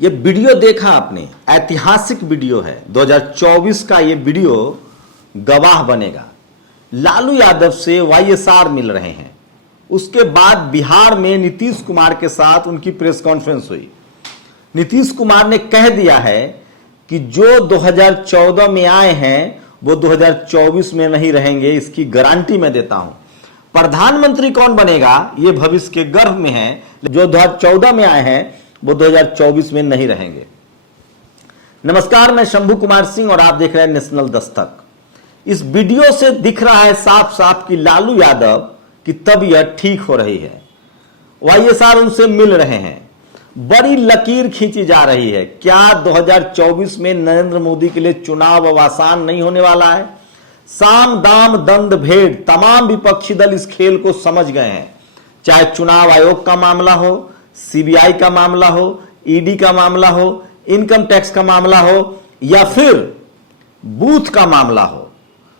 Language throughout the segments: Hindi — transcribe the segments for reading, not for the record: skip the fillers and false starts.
ये वीडियो देखा आपने, ऐतिहासिक वीडियो है। 2024 का ये वीडियो गवाह बनेगा। लालू यादव से वाईएसआर मिल रहे हैं। उसके बाद बिहार में नीतीश कुमार के साथ उनकी प्रेस कॉन्फ्रेंस हुई। नीतीश कुमार ने कह दिया है कि जो 2014 में आए हैं वो 2024 में नहीं रहेंगे, इसकी गारंटी मैं देता हूं। प्रधानमंत्री कौन बनेगा ये भविष्य के गर्भ में है। जो 2014 में आए हैं वो 2024 में नहीं रहेंगे। नमस्कार, मैं शंभू कुमार सिंह और आप देख रहे हैं नेशनल दस्तक। इस वीडियो से दिख रहा है साफ साफ कि लालू यादव की तबीयत ठीक हो रही है। वाईएसआर उनसे मिल रहे हैं। बड़ी लकीर खींची जा रही है। क्या 2024 में नरेंद्र मोदी के लिए चुनाव अब आसान नहीं होने वाला है? साम दाम दंड भेद तमाम विपक्षी दल इस खेल को समझ गए हैं। चाहे चुनाव आयोग का मामला हो, सीबीआई का मामला हो, ईडी का मामला हो, इनकम टैक्स का मामला हो या फिर बूथ का मामला हो।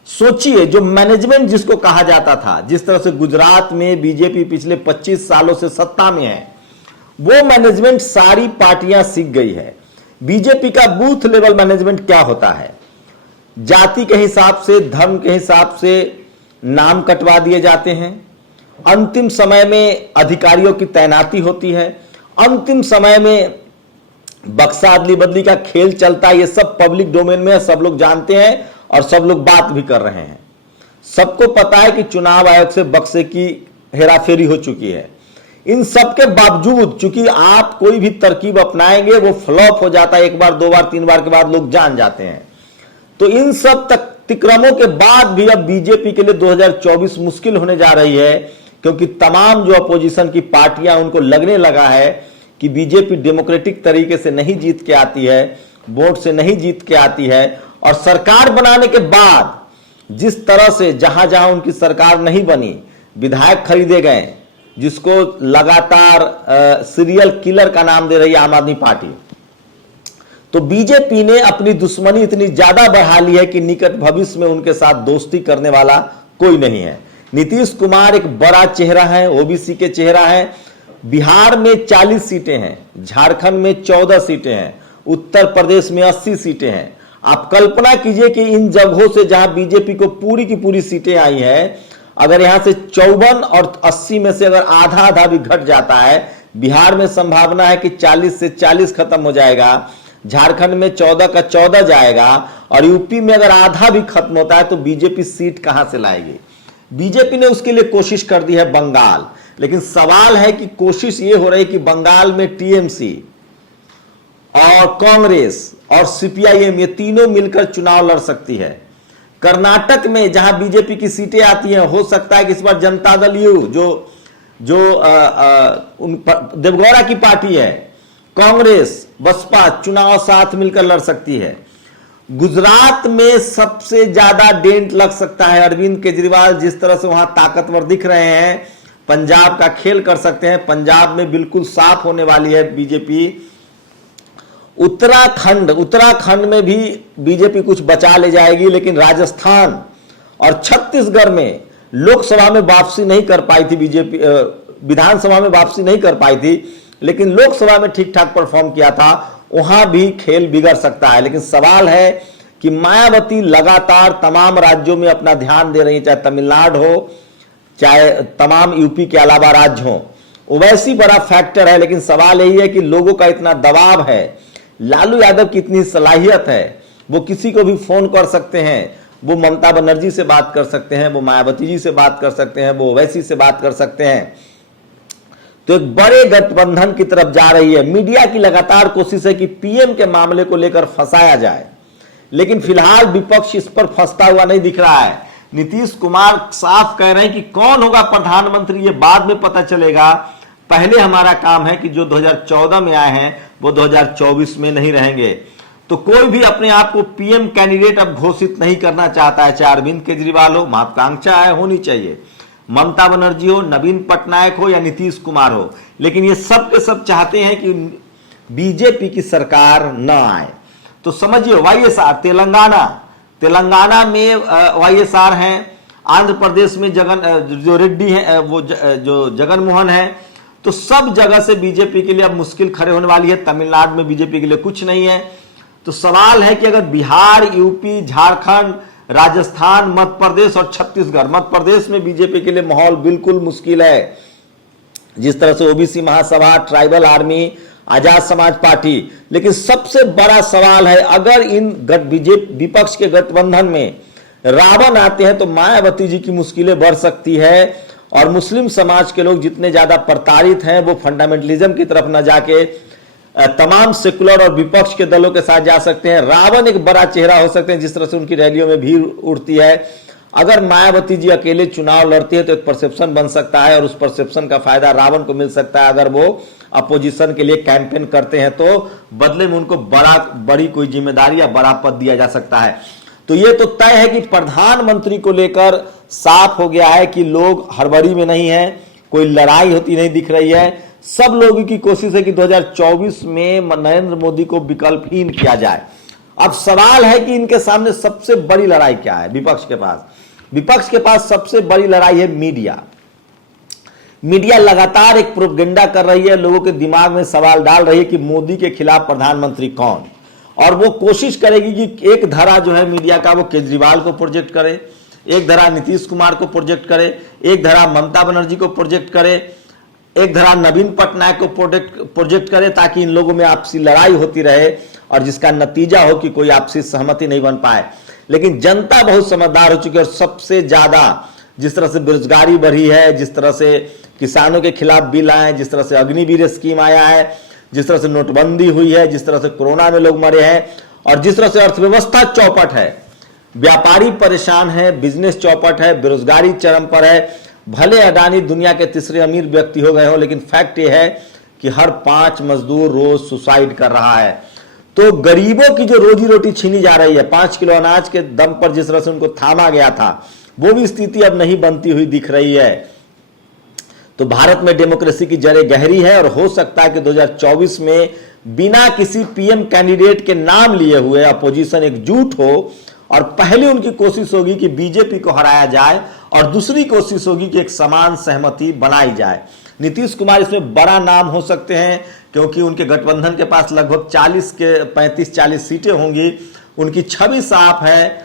सोचिए, जो मैनेजमेंट जिसको कहा जाता था, जिस तरह से गुजरात में बीजेपी पिछले 25 सालों से सत्ता में है, वो मैनेजमेंट सारी पार्टियां सीख गई है। बीजेपी का बूथ लेवल मैनेजमेंट क्या होता है? जाति के हिसाब से, धर्म के हिसाब से नाम कटवा दिए जाते हैं। अंतिम समय में अधिकारियों की तैनाती होती है। अंतिम समय में बक्सा अदली बदली का खेल चलता है। ये सब पब्लिक डोमेन में है, सब लोग जानते हैं और सब लोग बात भी कर रहे हैं। सबको पता है कि चुनाव आयोग से बक्से की हेराफेरी हो चुकी है। इन सब के बावजूद चूंकि आप कोई भी तरकीब अपनाएंगे वो फ्लॉप हो जाता है। एक बार, दो बार, तीन बार के बाद लोग जान जाते हैं। तो इन सब अतिक्रमों के बाद भी अब बीजेपी के लिए 2024 मुश्किल होने जा रही है, क्योंकि तमाम जो अपोजिशन की पार्टियां, उनको लगने लगा है कि बीजेपी डेमोक्रेटिक तरीके से नहीं जीत के आती है, वोट से नहीं जीत के आती है। और सरकार बनाने के बाद जिस तरह से जहां जहां उनकी सरकार नहीं बनी, विधायक खरीदे गए, जिसको लगातार सीरियल किलर का नाम दे रही है आम आदमी पार्टी, तो बीजेपी ने अपनी दुश्मनी इतनी ज्यादा बढ़ा ली है कि निकट भविष्य में उनके साथ दोस्ती करने वाला कोई नहीं है। नीतीश कुमार एक बड़ा चेहरा है, ओबीसी के चेहरा है। बिहार में 40 सीटें हैं, झारखंड में 14 सीटें हैं, उत्तर प्रदेश में 80 सीटें हैं। आप कल्पना कीजिए कि इन जगहों से जहां बीजेपी को पूरी की पूरी सीटें आई हैं, अगर यहां से 54 और 80 में से अगर आधा आधा भी घट जाता है, बिहार में संभावना है कि 40 से 40 खत्म हो जाएगा, झारखंड में 14 का 14 जाएगा और यूपी में अगर आधा भी खत्म होता है तो बीजेपी सीट कहां से लाएगी? बीजेपी ने उसके लिए कोशिश कर दी है बंगाल। लेकिन सवाल है कि कोशिश ये हो रही है कि बंगाल में टीएमसी और कांग्रेस और सीपीआईएम ये तीनों मिलकर चुनाव लड़ सकती है। कर्नाटक में जहां बीजेपी की सीटें आती हैं, हो सकता है कि इस बार जनता दल यू जो देवगौड़ा की पार्टी है, कांग्रेस, बसपा चुनाव साथ मिलकर लड़ सकती है। गुजरात में सबसे ज्यादा डेंट लग सकता है अरविंद केजरीवाल, जिस तरह से वहां ताकतवर दिख रहे हैं। पंजाब का खेल कर सकते हैं, पंजाब में बिल्कुल साफ होने वाली है बीजेपी। उत्तराखंड में भी बीजेपी कुछ बचा ले जाएगी, लेकिन राजस्थान और छत्तीसगढ़ में लोकसभा में वापसी नहीं कर पाई थी बीजेपी, विधानसभा में वापसी नहीं कर पाई थी, लेकिन लोकसभा में ठीक ठाक परफॉर्म किया था। वहां भी खेल बिगड़ सकता है। लेकिन सवाल है कि मायावती लगातार तमाम राज्यों में अपना ध्यान दे रही है, चाहे तमिलनाडु हो, चाहे तमाम यूपी के अलावा राज्य हो। ओवैसी बड़ा फैक्टर है, लेकिन सवाल यही है कि लोगों का इतना दबाव है, लालू यादव की इतनी सलाहियत है, वो किसी को भी फोन कर सकते हैं। वो ममता बनर्जी से बात कर सकते हैं, वो मायावती जी से बात कर सकते हैं, वो ओवैसी से बात कर सकते हैं। तो एक बड़े गठबंधन की तरफ जा रही है। मीडिया की लगातार कोशिश है कि पीएम के मामले को लेकर फंसाया जाए, लेकिन फिलहाल विपक्ष इस पर फंसता हुआ नहीं दिख रहा है। नीतीश कुमार साफ कह रहे हैं कि कौन होगा प्रधानमंत्री ये बाद में पता चलेगा, पहले हमारा काम है कि जो 2014 में आए हैं वो 2024 में नहीं रहेंगे। तो कोई भी अपने आप को पीएम कैंडिडेट अब घोषित नहीं करना चाहता है, चाहे अरविंद केजरीवाल हो, महत्वाकांक्षा है, होनी चाहिए, ममता बनर्जी हो, नवीन पटनायक हो या नीतीश कुमार हो, लेकिन ये सब के सब चाहते हैं कि बीजेपी की सरकार न आए। तो समझिए, वाईएसआर तेलंगाना में वाईएसआर हैं, आंध्र प्रदेश में जो रेड्डी है, वो जो जगन मोहन है। तो सब जगह से बीजेपी के लिए अब मुश्किल खड़े होने वाली है। तमिलनाडु में बीजेपी के लिए कुछ नहीं है। तो सवाल है कि अगर बिहार, यूपी, झारखंड, राजस्थान, मध्य प्रदेश और छत्तीसगढ़, मध्य प्रदेश में बीजेपी के लिए माहौल बिल्कुल मुश्किल है। जिस तरह से ओबीसी महासभा, tribal army, Azad Samaj party, लेकिन सबसे बड़ा सवाल है अगर इन बीजेपी विपक्ष के गठबंधन में रावण आते हैं तो मायावती जी की मुश्किलें बढ़ सकती है और मुस्लिम समाज के लोग जितने ज्यादा प्रताड़ित हैं वो फंडामेंटलिज्म की तरफ न जाके तमाम सेकुलर और विपक्ष के दलों के साथ जा सकते हैं। रावण एक बड़ा चेहरा हो सकते हैं, जिस तरह से उनकी रैलियों में भीड़ उड़ती है। अगर मायावती जी अकेले चुनाव लड़ती है तो एक परसेप्शन बन सकता है और उस परसेप्शन का फायदा रावण को मिल सकता है। अगर वो अपोजिशन के लिए कैंपेन करते हैं तो बदले में उनको बड़ी कोई जिम्मेदारी या बड़ा पद दिया जा सकता है। तो ये तो तय है कि प्रधानमंत्री को लेकर साफ हो गया है कि लोग हड़बड़ी में नहीं है, कोई लड़ाई होती नहीं दिख रही है। सब लोगों की कोशिश है कि 2024 में नरेंद्र मोदी को विकल्पहीन किया जाए। अब सवाल है कि इनके सामने सबसे बड़ी लड़ाई क्या है। विपक्ष के पास सबसे बड़ी लड़ाई है मीडिया। मीडिया लगातार एक प्रोपेगेंडा कर रही है, लोगों के दिमाग में सवाल डाल रही है कि मोदी के खिलाफ प्रधानमंत्री कौन, और वो कोशिश करेगी कि एक धारा जो है मीडिया का वो केजरीवाल को प्रोजेक्ट करे, एक धारा नीतीश कुमार को प्रोजेक्ट करे, एक धारा ममता बनर्जी को प्रोजेक्ट करे, एक धारा नवीन पटनायक को प्रोजेक्ट करे, ताकि इन लोगों में आपसी लड़ाई होती रहे और जिसका नतीजा हो कि कोई आपसी सहमति नहीं बन पाए। लेकिन जनता बहुत समझदार हो चुकी है और सबसे ज्यादा जिस तरह से बेरोजगारी बढ़ी है, जिस तरह से किसानों के खिलाफ बिल आए, जिस तरह से अग्निवीर स्कीम आया है, जिस तरह से नोटबंदी हुई है, जिस तरह से कोरोना में लोग मरे हैं और जिस तरह से अर्थव्यवस्था चौपट है, व्यापारी परेशान है, बिजनेस चौपट है, बेरोजगारी चरम पर है। भले अडानी दुनिया के तीसरे अमीर व्यक्ति हो गए हो, लेकिन फैक्ट यह है कि हर 5 मजदूर रोज सुसाइड कर रहा है। तो गरीबों की जो रोजी रोटी छीनी जा रही है, 5 किलो अनाज के दम पर जिस तरह से उनको थामा गया था, वो भी स्थिति अब नहीं बनती हुई दिख रही है। तो भारत में डेमोक्रेसी की जड़ें गहरी है और हो सकता है कि 2024 में बिना किसी पीएम कैंडिडेट के नाम लिए हुए अपोजिशन एकजुट हो और पहले उनकी कोशिश होगी कि बीजेपी को हराया जाए और दूसरी कोशिश होगी कि एक समान सहमति बनाई जाए। नीतीश कुमार इसमें बड़ा नाम हो सकते हैं क्योंकि उनके गठबंधन के पास लगभग 35-40 सीटें होंगी। उनकी छवि साफ है,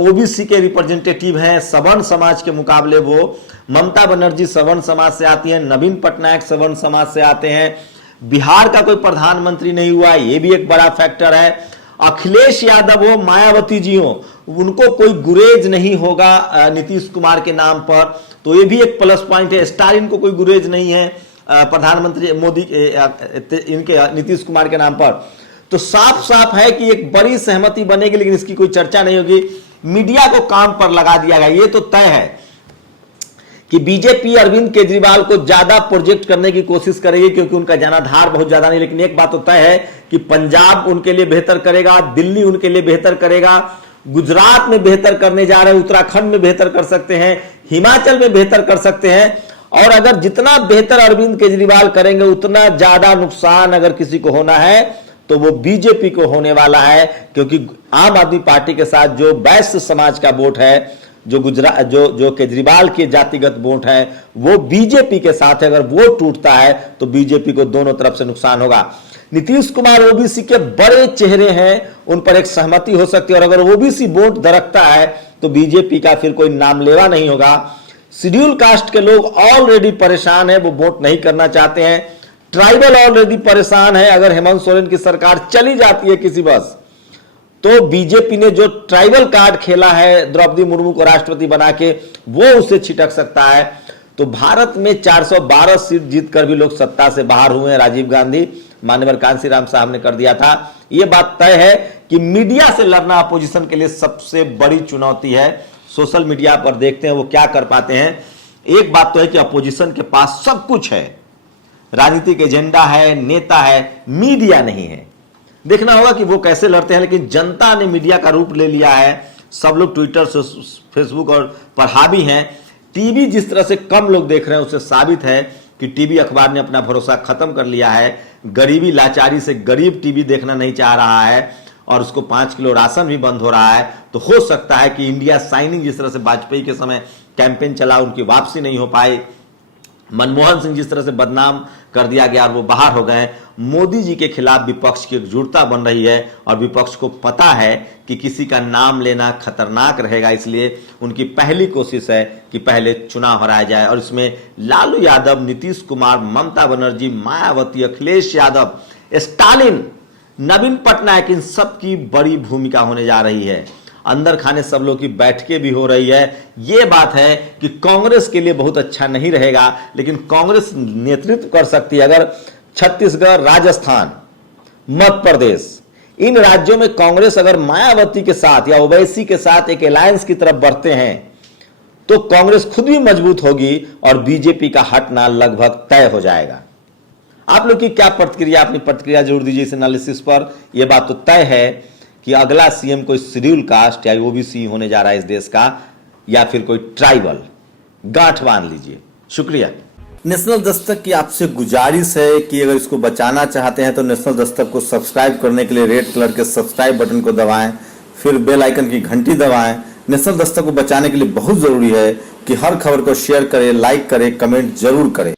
ओबीसी के रिप्रेजेंटेटिव हैं, सवर्ण समाज के मुकाबले वो। ममता बनर्जी सवर्ण समाज से आती हैं, नवीन पटनायक सवर्ण समाज से आते हैं। बिहार का कोई प्रधानमंत्री नहीं हुआ, ये भी एक बड़ा फैक्टर है। अखिलेश यादव हो, मायावती जी हो, उनको कोई गुरेज नहीं होगा नीतीश कुमार के नाम पर, तो ये भी एक प्लस पॉइंट है। स्टालिन को कोई गुरेज नहीं है प्रधानमंत्री मोदी इनके नीतीश कुमार के नाम पर। तो साफ साफ है कि एक बड़ी सहमति बनेगी, लेकिन इसकी कोई चर्चा नहीं होगी। मीडिया को काम पर लगा दिया गया। ये तो तय है कि बीजेपी अरविंद केजरीवाल को ज्यादा प्रोजेक्ट करने की कोशिश करेगी क्योंकि उनका जनाधार बहुत ज्यादा नहीं। लेकिन एक बात तो तय है कि पंजाब उनके लिए बेहतर करेगा, दिल्ली उनके लिए बेहतर करेगा, गुजरात में बेहतर करने जा रहे हैं, उत्तराखंड में बेहतर कर सकते हैं, हिमाचल में बेहतर कर सकते हैं। और अगर जितना बेहतर अरविंद केजरीवाल करेंगे उतना ज्यादा नुकसान अगर किसी को होना है तो वो बीजेपी को होने वाला है, क्योंकि आम आदमी पार्टी के साथ जो वैश्य समाज का वोट है, जो केजरीवाल के जातिगत वोट है, वो बीजेपी के साथ है। अगर वो टूटता है तो बीजेपी को दोनों तरफ से नुकसान होगा। नीतीश कुमार ओबीसी के बड़े चेहरे हैं, उन पर एक सहमति हो सकती है और अगर ओबीसी वोट दरकता है तो बीजेपी का फिर कोई नामलेवा नहीं होगा। शेड्यूल कास्ट के लोग ऑलरेडी परेशान है, वो वोट नहीं करना चाहते हैं। ट्राइबल ऑलरेडी परेशान है। अगर हेमंत सोरेन की सरकार चली जाती है किसी बस, तो बीजेपी ने जो ट्राइबल कार्ड खेला है द्रौपदी मुर्मू को राष्ट्रपति बना के, वो उसे छिटक सकता है। तो भारत में 412 सीट जीतकर भी लोग सत्ता से बाहर हुए हैं। राजीव गांधी, मान्यवर कांशीराम साहब ने कर दिया था। यह बात तय है कि मीडिया से लड़ना अपोजिशन के लिए सबसे बड़ी चुनौती है। सोशल मीडिया पर देखते हैं वो क्या कर पाते हैं। एक बात तो है कि अपोजिशन के पास सब कुछ है, राजनीतिक एजेंडा है, नेता है, मीडिया नहीं है। देखना होगा कि वो कैसे लड़ते हैं। लेकिन जनता ने मीडिया का रूप ले लिया है। सब लोग ट्विटर, फेसबुक और पर हावी हैं। टीवी जिस तरह से कम लोग देख रहे हैं उससे साबित है कि टीवी अखबार ने अपना भरोसा खत्म कर लिया है। गरीबी लाचारी से गरीब टीवी देखना नहीं चाह रहा है और उसको 5 किलो राशन भी बंद हो रहा है। तो हो सकता है कि इंडिया साइनिंग जिस तरह से वाजपेयी के समय कैंपेन चला, उनकी वापसी नहीं हो पाई। मनमोहन सिंह जिस तरह से बदनाम कर दिया गया और वो बाहर हो गए, मोदी जी के खिलाफ विपक्ष की एकजुटता बन रही है और विपक्ष को पता है कि किसी का नाम लेना खतरनाक रहेगा, इसलिए उनकी पहली कोशिश है कि पहले चुनाव हराया जाए। और इसमें लालू यादव, नीतीश कुमार, ममता बनर्जी, मायावती, अखिलेश यादव, स्टालिन, नवीन पटनायक, इन सब की बड़ी भूमिका होने जा रही है। अंदर खाने सब लोग की बैठकें भी हो रही है। यह बात है कि कांग्रेस के लिए बहुत अच्छा नहीं रहेगा, लेकिन कांग्रेस नेतृत्व कर सकती है। अगर छत्तीसगढ़, राजस्थान, मध्य प्रदेश, इन राज्यों में कांग्रेस अगर मायावती के साथ या ओवैसी के साथ एक अलायंस की तरफ बढ़ते हैं तो कांग्रेस खुद भी मजबूत होगी और बीजेपी का हटना लगभग तय हो जाएगा। आप लोग की क्या प्रतिक्रिया, अपनी प्रतिक्रिया जरूर दीजिए इस एनालिसिस पर। यह बात तो तय है कि अगला सीएम कोई शेड्यूल कास्ट या ओबीसी होने जा रहा है इस देश का, या फिर कोई ट्राइबल। गांठ बांध लीजिए। शुक्रिया। नेशनल दस्तक की आपसे गुजारिश है कि अगर इसको बचाना चाहते हैं तो नेशनल दस्तक को सब्सक्राइब करने के लिए रेड कलर के सब्सक्राइब बटन को दबाएं, फिर बेल आइकन की घंटी दबाएं। नेशनल दस्तक को बचाने के लिए बहुत जरूरी है कि हर खबर को शेयर करें, लाइक करें, कमेंट जरूर करें।